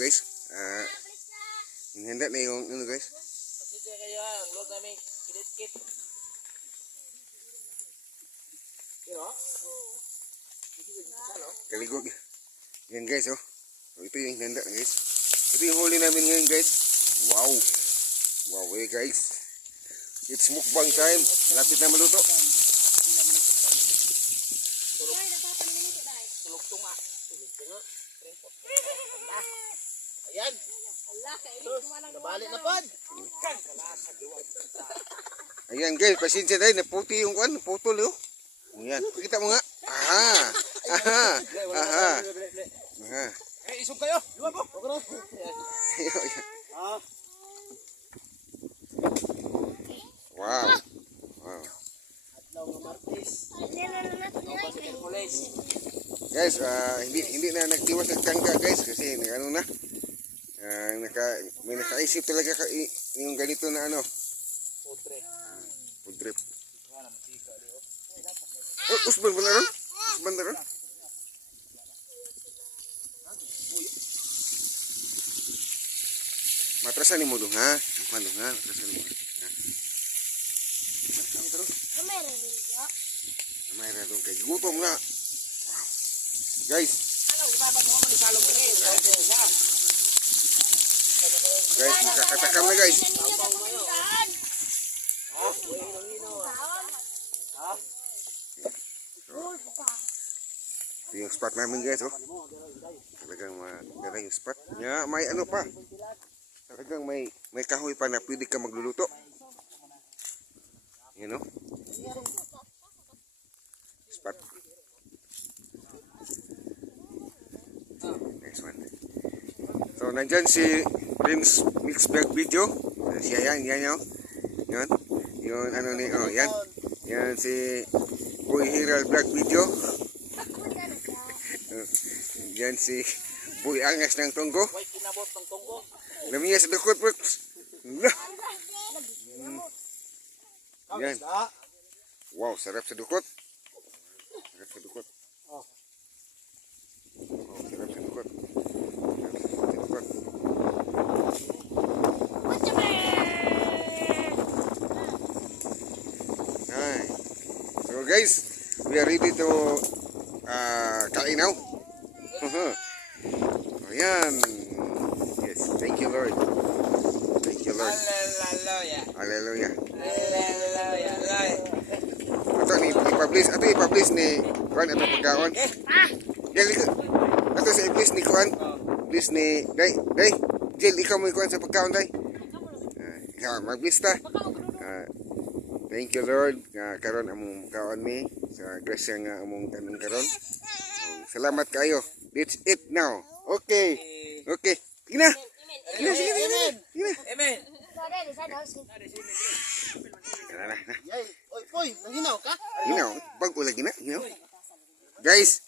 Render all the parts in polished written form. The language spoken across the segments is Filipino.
guys. Hinihanda na yung ano guys. Kasi kaya ang luto namin kinit-kit. Kaligog. Yan guys oh. So, ito yung hinihanda guys. Ito yung huli namin ngayon guys. Wow. Wow guys. It's mukbang time. Malapit na maluto. Tulog-tunga. Ayan. Nabalik na pod. Ayan guys, pasensya dahil naputi yung kuan, naputol yo. Ayan, pakita mo nga. Aha. Aha. Aha. Aha. Isog kayo. Luwa po. Wow. Wow. Adlaw nga Martes. Guys, hindi na nagtiwas ng tangka guys kasi ano na. May nakaisip talaga yung ganito na ano. Food trip. Food trip. Oh, usban ba na ron? Usban na ron? Matrasan ni mo dong ha? Ano ha? Matrasan ni mo. Ano taro? Kamera dito. Kamera dong kay gutom nga. Wow. Guys. Guys, makakatakam na guys. Ito yung spot namin guys oh. Talagang maganda yung spot. Yeah, may ano pa. Talagang may kahoy pa na pwede ka magluluto. You know? Spot. Next one. So nandyan si Prince Mix Vlog Video. Siya yan yun. Yun. Yun ano ni oh yan. Yan si Boy Hiral Vlog Video. Yan si Boy Angas ng Tunggo. Way kinabot ng tunggo. Namiya sa dukot po. Yan. Wow, sarap sa dukot. Sarap sa dukot. Oh, sarap sa dukot. Sarap sa dukot. Hi. So guys, we are ready to kain now. Ayan. Yes, thank you Lord. Thank you Lord. Hallelujah. Hallelujah. Hallelujah. Ato ni i-publish ni Kuan ato pagkaon. Dili ko. Ato sa i-publish ni Kuan. Publish ni Day. Jil ikaw mo ikuan sa pagkaon Day. Mag-publish ta. Thank you Lord karon among kaon mi sa grasya nga among tanong karon. Salamat kayo. Let's eat now. Okay. Okay. Gina. Gina. Amen. Yay, oy, nanghinaw ka? Ginaw. Pag ulag gina. Ginaw. Guys.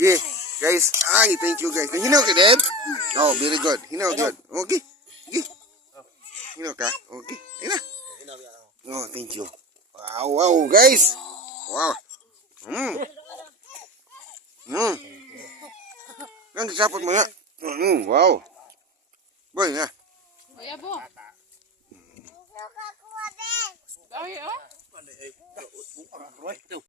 Guys. Ay, thank you guys. Hinaw ka, Deb? Oh, very good. Hinaw good. Okay. Okay. Hinaw ka? Okay. Hina. Oh, thank you. Wow, guys. Wow. Nang sapot mo nga. Wow. Boy nga. Kuya po. Nakakuha din. Ay, oh.